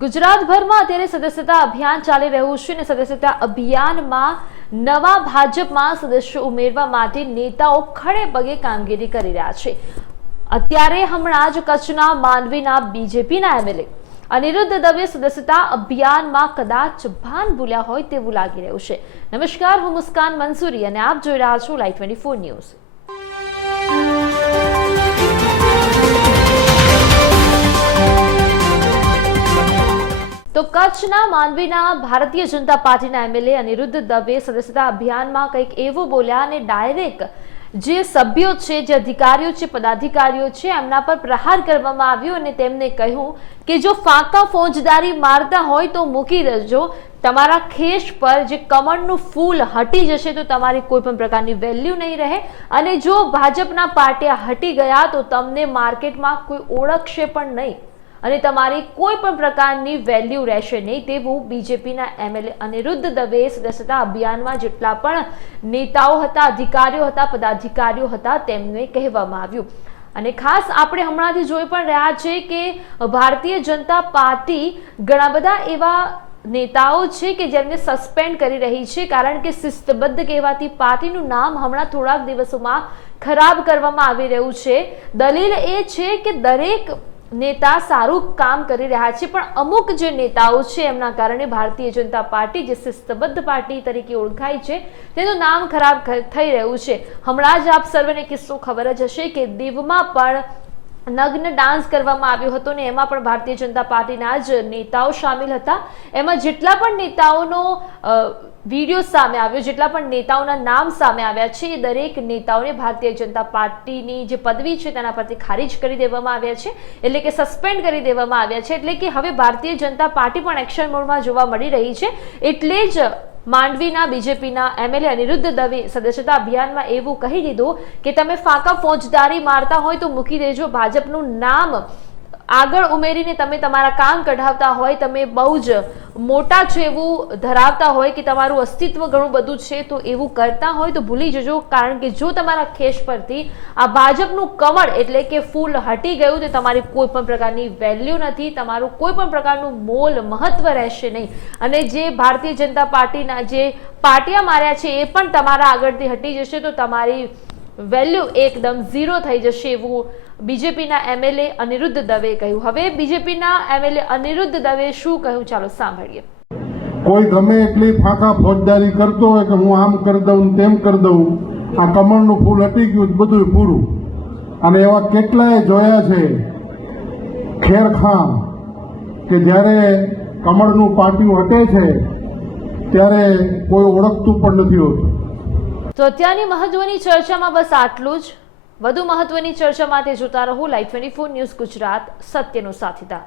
ગુજરાતભરમાં અત્યારે સદસ્યતા અભિયાન ચાલી રહ્યું છે અને સદસ્યતા અભિયાનમાં નવા ભાજપમાં સદસ્યો ઉમેરવા માટે નેતાઓ ખડે પગે કામગીરી કરી રહ્યા છે. અત્યારે હમણાં જ કચ્છના માંડવીના બીજેપીના એમએલએ અનિરુદ્ધ દવે સદસ્યતા અભિયાનમાં કદાચ ભાન ભૂલ્યા હોય તેવું લાગી રહ્યું છે. નમસ્કાર, હું મુસ્કાન મંસૂરી અને આપ જોઈ રહ્યા છો લાઈવ ટ્વેન્ટી ફોર ન્યૂઝ તો કચ્છના માંડવીના ભારતીય જનતા પાર્ટીના એમએલએ અનિરુદ્ધ દવે સદસ્યતા અભિયાનમાં કંઈક એવું બોલ્યા અને ડાયરેક્ટ જે સભ્યો છે, જે અધિકારીઓ છે, પદાધિકારીઓ છે, એમના પર પ્રહાર કરવામાં આવ્યો અને તેમને કહ્યું કે જો ફાંકા ફોજદારી મારતા હોય તો મૂકી દેજો. તમારા ખેશ પર જે કમળનું ફૂલ હટી જશે તો તમારી કોઈ પણ પ્રકારની વેલ્યુ નહીં રહે અને જો ભાજપના પાટિયા હટી ગયા તો તમને માર્કેટમાં કોઈ ઓળખશે પણ નહીં. અને તમારી કોઈ પણ પ્રકારની વેલ્યુ રહેશે નહીં તેવું બીજેપીના એમએલએ અનિરુદ્ધ દવે સદસ્યતા અભિયાનમાં જેટલા પણ નેતાઓ હતા, અધિકારીઓ હતા, પદાધિકારીઓ હતા તેમને કહેવામાં આવ્યું. અને ખાસ આપણે હમણાંથી જોઈ પણ રહ્યા છે કે ભારતીય જનતા પાર્ટી ઘણા બધા એવા નેતાઓ છે કે જેમને સસ્પેન્ડ કરી રહી છે કારણ કે શિસ્તબદ્ધ કહેવાતી પાર્ટીનું નામ હમણાં થોડાક દિવસોમાં ખરાબ કરવામાં આવી રહ્યું છે. દલીલ એ છે કે દરેક નેતા સારું કામ કરી રહ્યા છે, પણ અમુક જે નેતાઓ છે, એમના કારણે ભારતીય જનતા પાર્ટી જે શિસ્તબદ્ધ પાર્ટી તરીકે ઓળખાય છે, તેનું નામ ખરાબ થઈ રહ્યું છે. હમણાં જ આપ સર્વેને કિસ્સો ખબર જ હશે કે દીવમાં પણ નગ્ન ડાન્સ કરવામાં આવ્યો હતો ને એમાં પણ ભારતીય જનતા પાર્ટીના જ નેતાઓ સામેલ હતા. એમાં જેટલા પણ નેતાઓનો વીડિયો સામે આવ્યો, જેટલા પણ નેતાઓના નામ સામે આવ્યા છે, એ દરેક નેતાઓને ભારતીય જનતા પાર્ટીની જે પદવી છે તેના પરથી ખારીજ કરી દેવામાં આવ્યા છે. એટલે કે સસ્પેન્ડ કરી દેવામાં આવ્યા છે. એટલે કે હવે ભારતીય જનતા પાર્ટી પણ એક્શન મોડમાં જોવા મળી રહી છે. એટલે જ માંડવીના બીજેપીના એમએલએ અનિરુદ્ધ દવે સદસ્યતા અભિયાનમાં એવું કહી દીધું કે તમે ફાંકા ફોજદારી મારતા હોય તો મૂકી દેજો. ભાજપનું નામ આગળ ઉમેરીને તમે તમારા કામ કઢાવતા હોય, તમે બહુ જ મોટા છે એવું ધરાવતા હોય કે તમારું અસ્તિત્વ ઘણું બધું છે, તો એવું કરતા હોય તો ભૂલી જજો. કારણ કે જો તમારા ખેશ પરથી આ ભાજપનું કમળ એટલે કે ફૂલ હટી ગયું, તો તમારી કોઈ પણ પ્રકારની વેલ્યુ નથી, તમારું કોઈ પણ પ્રકારનું મોલ મહત્વ રહેશે નહીં. અને જે ભારતીય જનતા પાર્ટીના જે પાટિયા માર્યા છે, એ પણ તમારા આગળથી હટી જશે, તો તમારી વેલ્યુ એકદમ ઝીરો થઈ જશે એવું બીજેપીના એમએલએ અનિરુદ્ધ દવે કહ્યું. હવે બીજેપીના એમએલએ અનિરુદ્ધ દવે શું કહ્યું? ચાલો સાંભળીએ. કોઈ ગમે એટલી ફાંકા ફોજદારી કરતો હોય કે હું આમ કરી દઉં તેમ કરી દઉં, આ કમળનું ફૂલ હટી ગયું બધું પૂરું. અને એવા કેટલાય જોયા છે ખેરખામ કે જ્યારે કમળનું પાટિયું હટે છે, ત્યારે કોઈ ઓળખતું પણ નથી હોતું. તો અત્યારની મહત્વની ચર્ચામાં બસ આટલું જ. વધુ મહત્વની ચર્ચા માટે જોતા રહો live twenty four news Gujarat. સત્યનો સાથીદાર.